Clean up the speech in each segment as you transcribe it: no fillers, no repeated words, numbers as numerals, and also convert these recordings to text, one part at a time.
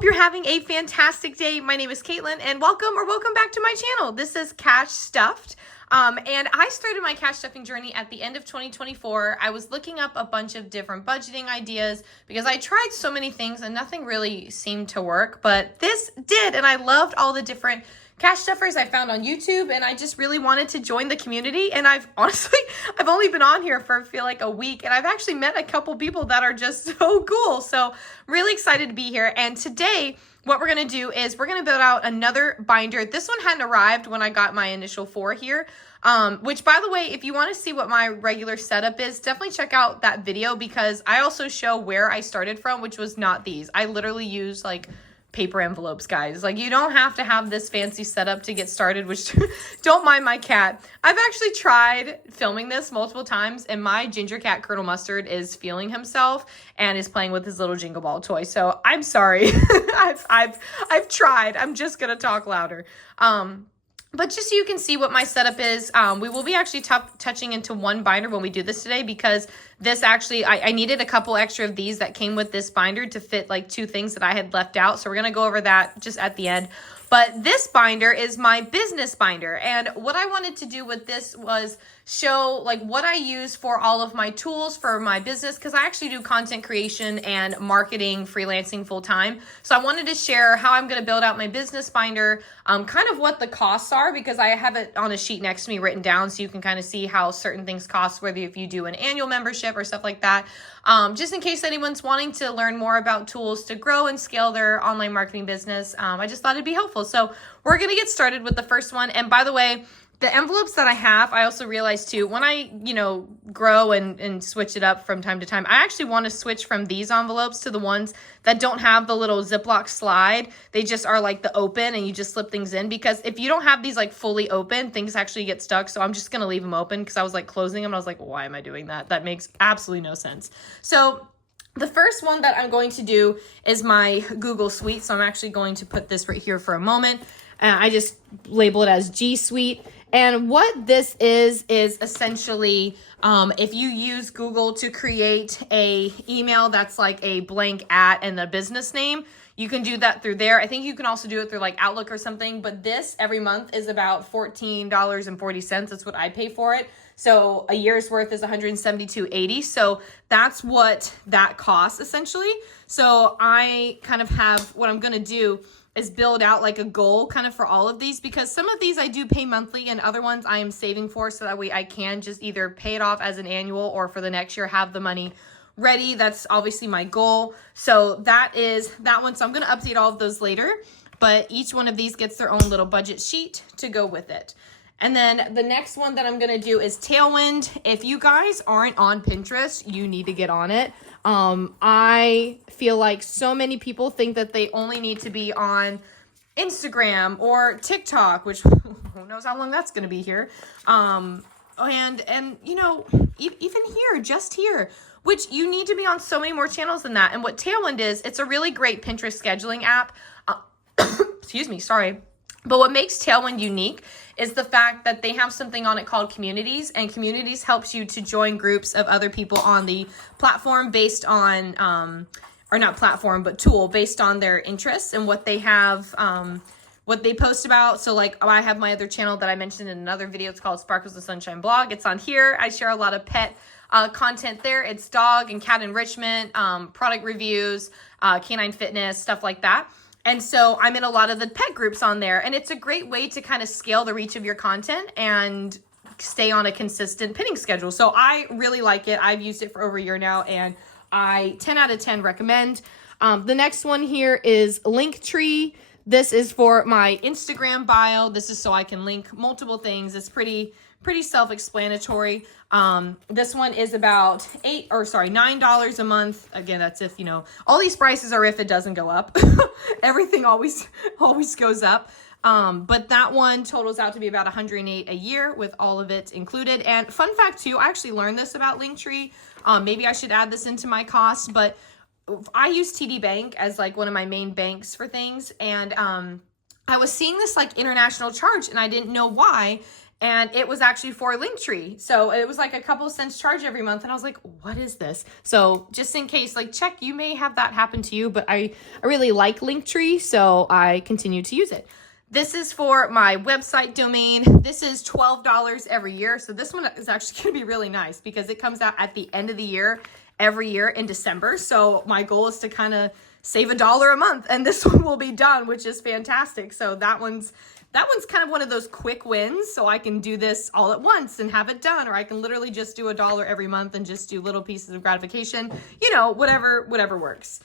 hope you're having a fantastic day. My name is Caitlin and welcome back to my channel. This is Cash Stuffed. And I started my cash stuffing journey at the end of 2024. I was looking up a bunch of different budgeting ideas because I tried so many things and nothing really seemed to work, but this did. And I loved all the different cash stuffers I found on YouTube, and I just really wanted to join the community. And I've only been on here for I feel like a week, and I've actually met a couple people that are just so cool. So really excited to be here. And today, what we're gonna do is we're gonna build out another binder. This one hadn't arrived when I got my initial 4 here. Which, by the way, if you want to see what my regular setup is, definitely check out that video because I also show where I started from, which was not these. I literally used like paper envelopes, guys. Like, you don't have to have this fancy setup to get started, which don't mind my cat. I've actually tried filming this multiple times, and my ginger cat Colonel Mustard is feeling himself and is playing with his little jingle ball toy. So I'm sorry. I've tried. I'm just gonna talk louder. But just so you can see what my setup is, we will be actually touching into one binder when we do this today because this actually, I needed a couple extra of these that came with this binder to fit like 2 things that I had left out. So we're going to go over that just at the end. But this binder is my business binder. And what I wanted to do with this was show like what I use for all of my tools for my business, because I actually do content creation and marketing, freelancing full time. So I wanted to share how I'm going to build out my business binder, kind of what the costs are, because I have it on a sheet next to me written down so you can kind of see how certain things cost, whether if you do an annual membership or stuff like that. Just in case anyone's wanting to learn more about tools to grow and scale their online marketing business, I just thought it'd be helpful. So we're going to get started with the first one. And by the way, the envelopes that I have, I also realized too, when I, grow and switch it up from time to time, I actually want to switch from these envelopes to the ones that don't have the little Ziploc slide. They just are like the open and you just slip things in, because if you don't have these like fully open, things actually get stuck. So I'm just going to leave them open because I was like closing them and I was like, why am I doing that? That makes absolutely no sense. So the first one that I'm going to do is my Google Suite. So I'm actually going to put this right here for a moment. I just label it as G Suite. And what this is essentially, if you use Google to create a email that's like a blank @ and the business name, you can do that through there. I think you can also do it through like Outlook or something, but this every month is about $14.40. That's what I pay for it. So a year's worth is $172.80. So that's what that costs essentially. So I kind of have, what I'm going to do is build out like a goal kind of for all of these, because some of these I do pay monthly and other ones I am saving for, so that way I can just either pay it off as an annual or for the next year have the money ready. That's obviously my goal. So that is that one. So I'm going to update all of those later, but each one of these gets their own little budget sheet to go with it. And then the next one that I'm going to do is Tailwind. If you guys aren't on Pinterest, you need to get on it. I feel like so many people think that they only need to be on Instagram or TikTok, which who knows how long that's going to be here. And even here, just here, which you need to be on so many more channels than that. And what Tailwind is, it's a really great Pinterest scheduling app. Excuse me, sorry. But what makes Tailwind unique is the fact that they have something on it called Communities, and Communities helps you to join groups of other people on the platform based on, or not platform, but tool based on their interests and what they have, what they post about. So like, I have my other channel that I mentioned in another video. It's called Sparkles of Sunshine Blog. It's on here. I share a lot of pet content there. It's dog and cat enrichment, product reviews, canine fitness, stuff like that. And so I'm in a lot of the pet groups on there, and it's a great way to kind of scale the reach of your content and stay on a consistent pinning schedule. So I really like it. I've used it for over a year now, and I 10 out of 10 recommend. The next one here is Linktree. This is for my Instagram bio. This is so I can link multiple things. It's pretty self-explanatory. This one is about $9 a month. Again, that's if, all these prices are if it doesn't go up. Everything always goes up. But that one totals out to be about $108 a year with all of it included. And fun fact too, I actually learned this about Linktree. Maybe I should add this into my cost, but I use TD Bank as like one of my main banks for things. And, I was seeing this like international charge and I didn't know why. and it was actually for Linktree. So it was like a couple of cents charge every month. And I was like, what is this? So just in case, like, check, you may have that happen to you, but I really like Linktree, so I continue to use it. This is for my website domain. This is $12 every year. So this one is actually going to be really nice because it comes out at the end of the year, every year in December. So my goal is to kind of save $1 a month, and this one will be done, which is fantastic. So that one's kind of one of those quick wins. So I can do this all at once and have it done, or I can literally just do $1 every month and just do little pieces of gratification, you know, whatever works.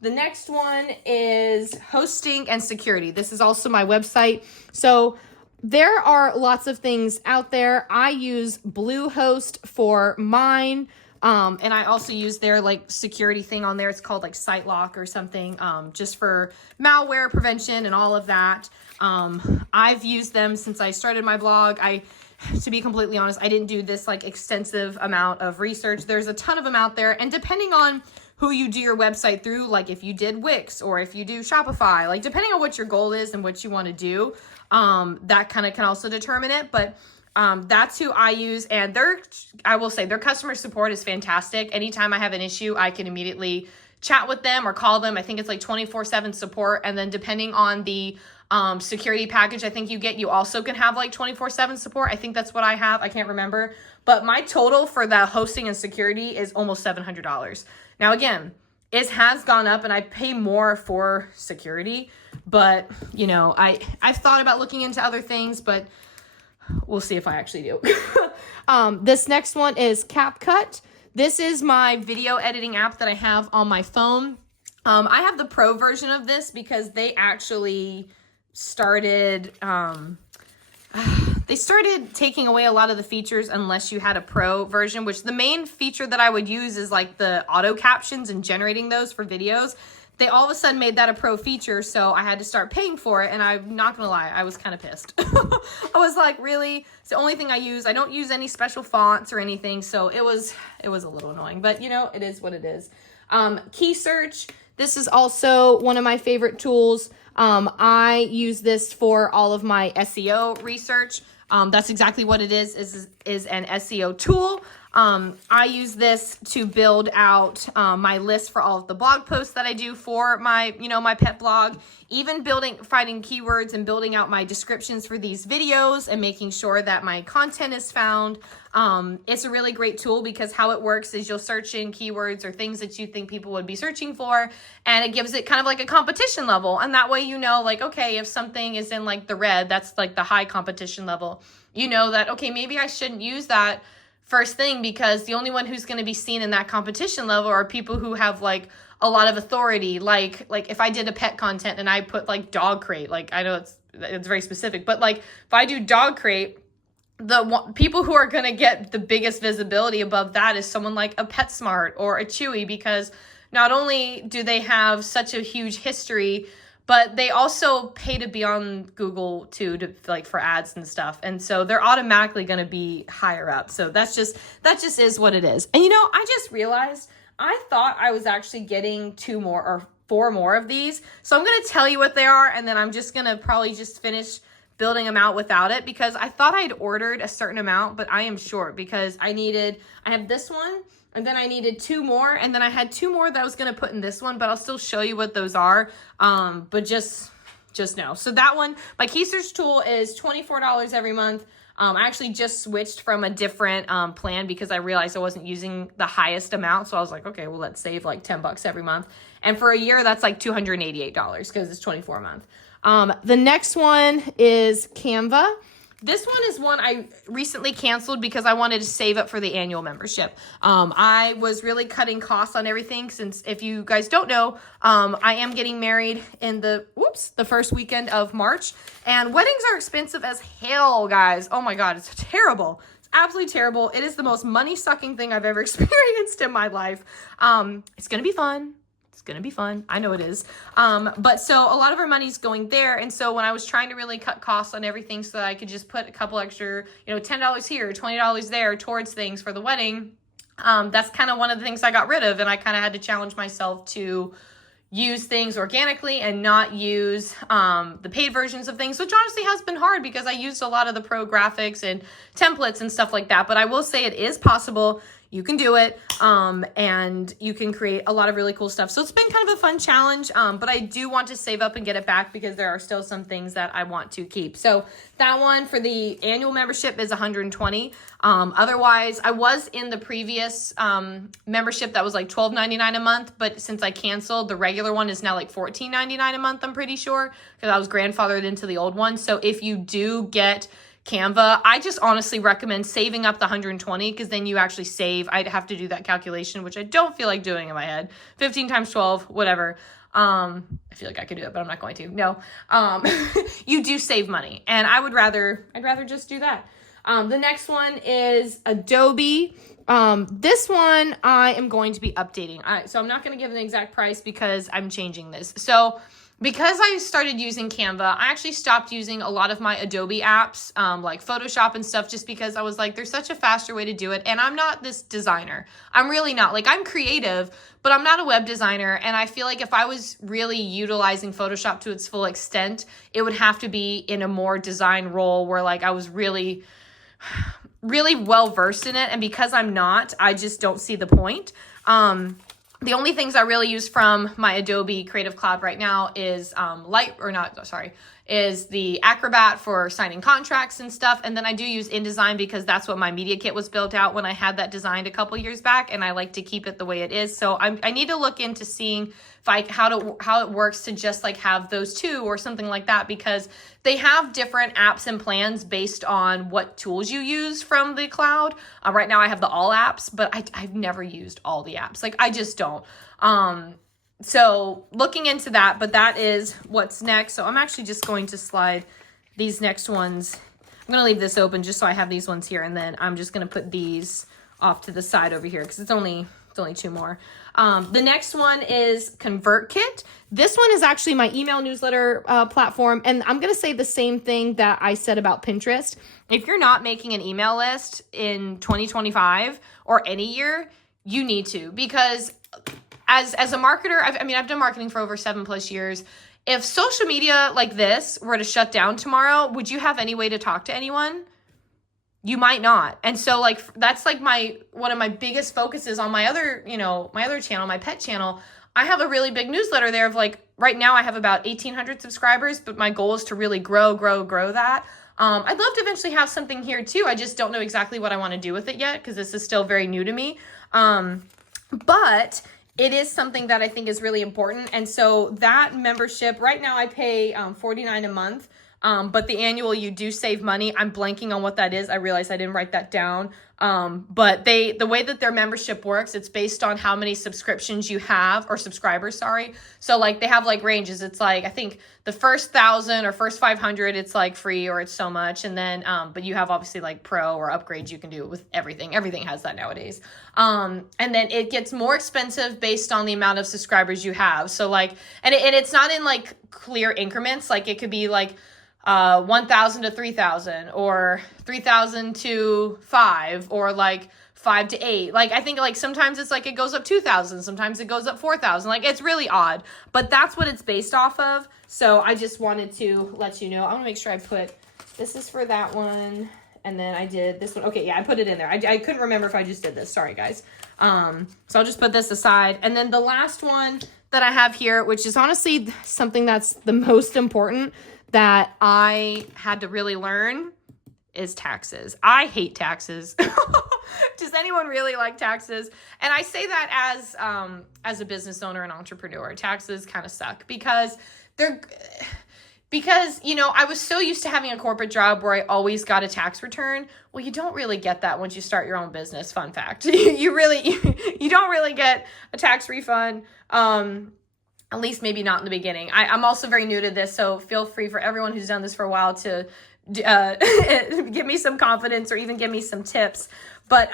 The next one is hosting and security. This is also my website. So there are lots of things out there. I use Bluehost for mine. And I also use their like security thing on there. It's called like SiteLock or something, just for malware prevention and all of that. I've used them since I started my blog. To be completely honest, I didn't do this like extensive amount of research. There's a ton of them out there, and depending on who you do your website through, like if you did Wix or if you do Shopify, like depending on what your goal is and what you want to do, that kind of can also determine it. But that's who I use, and I will say their customer support is fantastic. Anytime I have an issue, I can immediately chat with them or call them. I think it's like 24/7 support. And then depending on the security package I think you also can have like 24/7 support. I think that's what I have. I can't remember. But my total for the hosting and security is almost $700. Now, again, it has gone up and I pay more for security, but you know, I've thought about looking into other things, but we'll see if I actually do. This next one is CapCut. This is my video editing app that I have on my phone. I have the pro version of this because they actually started taking away a lot of the features unless you had a pro version, which the main feature that I would use is like the auto captions and generating those for videos. They all of a sudden made that a pro feature, so I had to start paying for it, and I'm not gonna lie, I was kind of pissed. I was like, really? It's the only thing I use. I don't use any special fonts or anything, so it was a little annoying, but you know, it is what it is. Key search. This is also one of my favorite tools. I use this for all of my SEO research. That's exactly what it is an SEO tool. I use this to build out my list for all of the blog posts that I do for my pet blog, even finding keywords and building out my descriptions for these videos and making sure that my content is found. It's a really great tool because how it works is you'll search in keywords or things that you think people would be searching for, and it gives it kind of like a competition level. And that way, you know, like, okay, if something is in like the red, that's like the high competition level, you know that, okay, maybe I shouldn't use that first thing because the only one who's going to be seen in that competition level are people who have like a lot of authority. Like if I did a pet content and I put like dog crate, like I know it's very specific, but like if I do dog crate, the people who are going to get the biggest visibility above that is someone like a PetSmart or a Chewy, because not only do they have such a huge history, but they also pay to be on Google too, to like for ads and stuff. And so they're automatically going to be higher up. So that just is what it is. And you know, I just realized I thought I was actually getting 2 more or 4 more of these. So I'm going to tell you what they are, and then I'm just going to probably just finish building them out without it, because I thought I'd ordered a certain amount, but I am short because I have this one, and then I needed 2 more, and then I had 2 more that I was going to put in this one, but I'll still show you what those are. But just know. So that one, my key search tool is $24 every month. I actually just switched from a different plan because I realized I wasn't using the highest amount. So I was like, okay, well, let's save like $10 every month. And for a year, that's like $288 because it's 24 a month. The next one is Canva. This one is one I recently canceled because I wanted to save up for the annual membership. I was really cutting costs on everything since, if you guys don't know, I am getting married in the first weekend of March, and weddings are expensive as hell, guys. Oh my God, it's terrible. It's absolutely terrible. It is the most money-sucking thing I've ever experienced in my life. It's going to be fun. It's going to be fun. I know it is. But so a lot of our money's going there. And so when I was trying to really cut costs on everything so that I could just put a couple extra, $10 here, $20 there towards things for the wedding, that's kind of one of the things I got rid of. And I kind of had to challenge myself to, use things organically and not use the paid versions of things, which honestly has been hard because I used a lot of the pro graphics and templates and stuff like that. But I will say it is possible. You can do it, and you can create a lot of really cool stuff. So it's been kind of a fun challenge, but I do want to save up and get it back because there are still some things that I want to keep. So that one for the annual membership is $120. Otherwise, I was in the previous membership that was like $12.99 a month, but since I canceled, the regular one is now like $14.99 a month, I'm pretty sure, because I was grandfathered into the old one. So if you do get Canva, I just honestly recommend saving up the $120 because then you actually save. I'd have to do that calculation, which I don't feel like doing in my head. 15 times 12, whatever. I feel like I could do it, but I'm not going to. No. You do save money, and I'd rather just do that. The next one is Adobe. This one I am going to be updating. So I'm not going to give an exact price because I'm changing this. So because I started using Canva, I actually stopped using a lot of my Adobe apps, like Photoshop and stuff, just because I was like, there's such a faster way to do it. And I'm not this designer. I'm really not. Like, I'm creative, but I'm not a web designer. And I feel like if I was really utilizing Photoshop to its full extent, it would have to be in a more design role where like I was really well versed in it. And because I'm not, I just don't see the point. The only things I really use from my Adobe Creative Cloud right now is is the Acrobat for signing contracts and stuff. And then I do use InDesign because that's what my media kit was built out when I had that designed a couple years back, and I like to keep it the way it is. So I need to look into seeing if how it works to just like have those two or something like that, because they have different apps and plans based on what tools you use from the cloud. Right now I have the all apps, but I've never used all the apps. Like, I just don't. So looking into that, but that is what's next. So I'm actually just going to slide these next ones. I'm going to leave this open just so I have these ones here. And then I'm just going to put these off to the side over here because it's only two more. The next one is ConvertKit. This one is actually my email newsletter platform. And I'm going to say the same thing that I said about Pinterest. If you're not making an email list in 2025 or any year, you need to, because as a marketer, I've done marketing for over 7+ years. If social media like this were to shut down tomorrow, would you have any way to talk to anyone? You might not. And so like, that's like one of my biggest focuses on my other channel, my pet channel. I have a really big newsletter there of like, right now I have about 1,800 subscribers, but my goal is to really grow that. I'd love to eventually have something here too. I just don't know exactly what I want to do with it yet, because this is still very new to me. But it is something that I think is really important. And so that membership, right now I pay $49 a month. But the annual, you do save money. I'm blanking on what that is. I realized I didn't write that down. But the way that their membership works, it's based on how many subscriptions you have, or subscribers, sorry. So like they have like ranges. It's like, I think the first 1,000 or first 500, it's like free or it's so much. And then, but you have obviously like pro or upgrades you can do with everything. Everything has that nowadays. And then it gets more expensive based on the amount of subscribers you have. So like, and it's not in like clear increments. Like it could be like, 1,000 to 3,000, or 3,000 to 5, or like 5 to 8. Like, I think like sometimes it's like it goes up 2,000, sometimes it goes up 4,000. Like, it's really odd, but that's what it's based off of. So I just wanted to let you know. I want to make sure I put, this is for that one. And then I did this one. Okay. Yeah, I put it in there. I couldn't remember if I just did this. Sorry guys. So I'll just put this aside. And then the last one that I have here, which is honestly something that's the most important that I had to really learn, is taxes. I hate taxes. Does anyone really like taxes? And I say that as a business owner and entrepreneur. Taxes kind of suck because I was so used to having a corporate job where I always got a tax return. Well, you don't really get that once you start your own business. Fun fact. You don't really get a tax refund. At least maybe not in the beginning. I'm also very new to this, so feel free for everyone who's done this for a while to give me some confidence or even give me some tips. But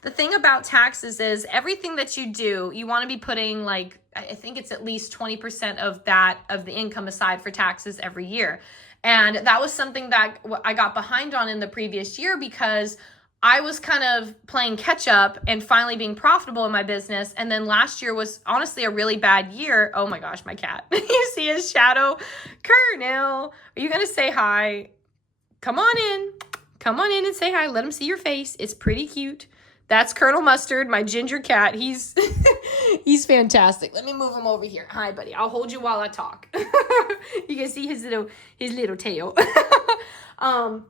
the thing about taxes is everything that you do, you want to be putting like, I think it's at least 20% of the income aside for taxes every year. And that was something that I got behind on in the previous year because I was kind of playing catch up and finally being profitable in my business. And then last year was honestly a really bad year. Oh my gosh, my cat. You see his shadow? Colonel, are you going to say hi? Come on in. Come on in and say hi. Let him see your face. It's pretty cute. That's Colonel Mustard, my ginger cat. He's fantastic. Let me move him over here. Hi, buddy. I'll hold you while I talk. You can see his little tail. I'm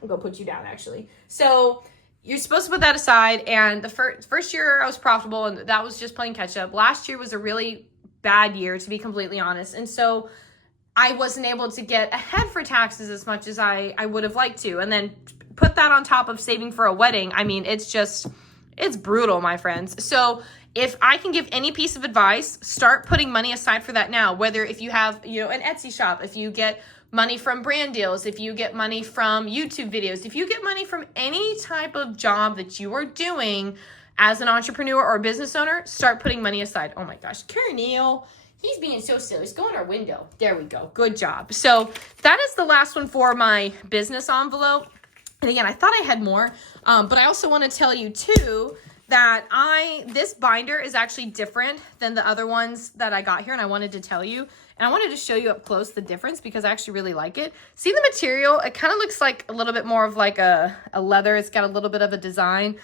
gonna put you down actually. So you're supposed to put that aside. And the first year I was profitable, and that was just playing catch up. Last year was a really bad year, to be completely honest. And so I wasn't able to get ahead for taxes as much as I would have liked to. And then put that on top of saving for a wedding. I mean, it's brutal, my friends. So if I can give any piece of advice, start putting money aside for that now. Whether if you have, an Etsy shop, if you get money from brand deals, if you get money from YouTube videos, if you get money from any type of job that you are doing as an entrepreneur or a business owner, start putting money aside. Oh my gosh, Colonel, he's being so silly. Let's go in our window. There we go. Good job. So that is the last one for my business envelope. And again, I thought I had more, but I also want to tell you too that this binder is actually different than the other ones that I got here, and I wanted to tell you. And I wanted to show you up close the difference because I actually really like it. See the material? It kind of looks like a little bit more of like a leather. It's got a little bit of a design.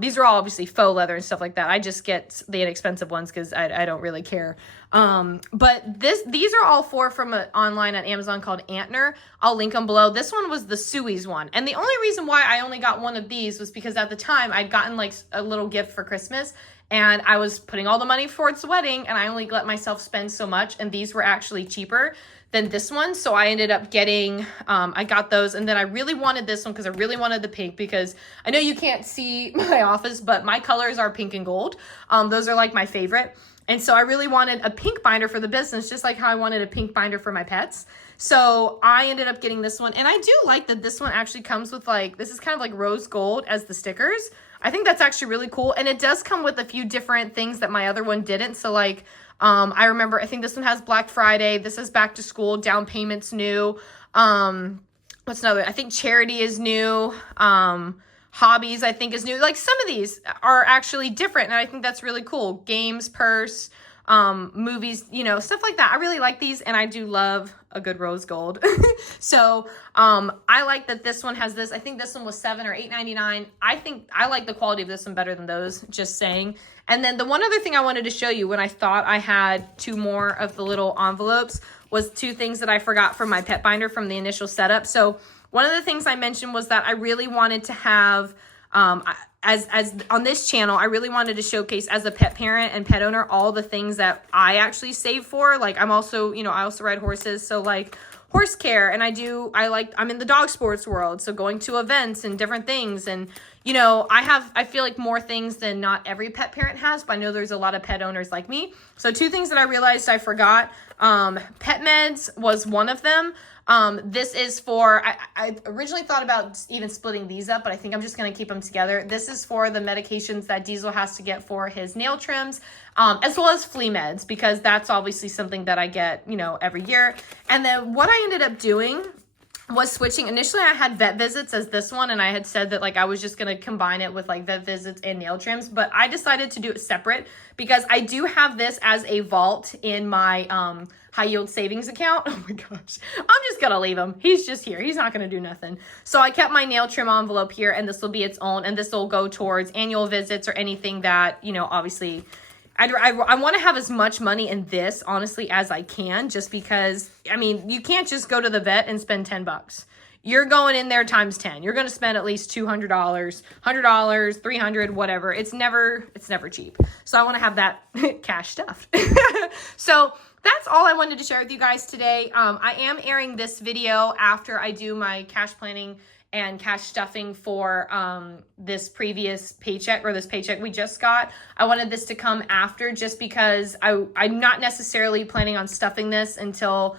These are all obviously faux leather and stuff like that. I just get the inexpensive ones because I don't really care. But these are all from online on Amazon called Antner. I'll link them below. This one was the Suey's one. And the only reason why I only got one of these was because at the time I'd gotten like a little gift for Christmas. And I was putting all the money towards the wedding, and I only let myself spend so much, and these were actually cheaper than this one. So I ended up getting, I got those, and then I really wanted this one because I really wanted the pink, because I know you can't see my office, but my colors are pink and gold. Those are like my favorite. And so I really wanted a pink binder for the business, just like how I wanted a pink binder for my pets. So I ended up getting this one, and I do like that this one actually comes with this is kind of like rose gold as the stickers. I think that's actually really cool. And it does come with a few different things that my other one didn't. So I remember, I think this one has Black Friday. This is back to school. Down payment's new. What's another? I think charity is new. Hobbies, I think, is new. Like some of these are actually different. And I think that's really cool. Games, purse, movies, stuff like that. I really like these, and I do love a good rose gold. So I like that this one has this. I think this one was $7 or $8.99. I think I like the quality of this one better than those, just saying. And then the one other thing I wanted to show you when I thought I had two more of the little envelopes was two things that I forgot from my pet binder from the initial setup. So one of the things I mentioned was that I really wanted to have, as on this channel, I really wanted to showcase as a pet parent and pet owner all the things that I actually save for. Like I'm also, I also ride horses, so like horse care, and I'm in the dog sports world, so going to events and different things, and I feel like more things than not every pet parent has, but I know there's a lot of pet owners like me. So two things that I realized I forgot, pet meds was one of them. This is for, I originally thought about even splitting these up, but I think I'm just going to keep them together. This is for the medications that Diesel has to get for his nail trims, as well as flea meds, because that's obviously something that I get, every year. And then what I ended up doing was switching. Initially, I had vet visits as this one, and I had said that I was just going to combine it with vet visits and nail trims, but I decided to do it separate because I do have this as a vault in my high yield savings account. Oh my gosh, I'm just going to leave him. He's just here. He's not going to do nothing. So I kept my nail trim envelope here, and this will be its own, and this will go towards annual visits or anything that, obviously I want to have as much money in this, honestly, as I can, just because, you can't just go to the vet and spend $10. You're going in there times 10. You're going to spend at least $200, $100, $300, whatever. It's never cheap. So I want to have that cash stuffed. So that's all I wanted to share with you guys today. I am airing this video after I do my cash planning and cash stuffing for this previous paycheck, or this paycheck we just got. I wanted this to come after, just because I'm not necessarily planning on stuffing this until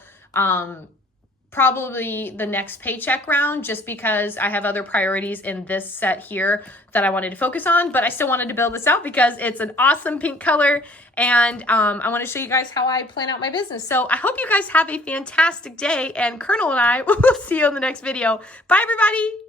probably the next paycheck round, just because I have other priorities in this set here that I wanted to focus on. But I still wanted to build this out because it's an awesome pink color, and I want to show you guys how I plan out my business. So I hope you guys have a fantastic day, and Colonel and I will see you in the next video. Bye, everybody.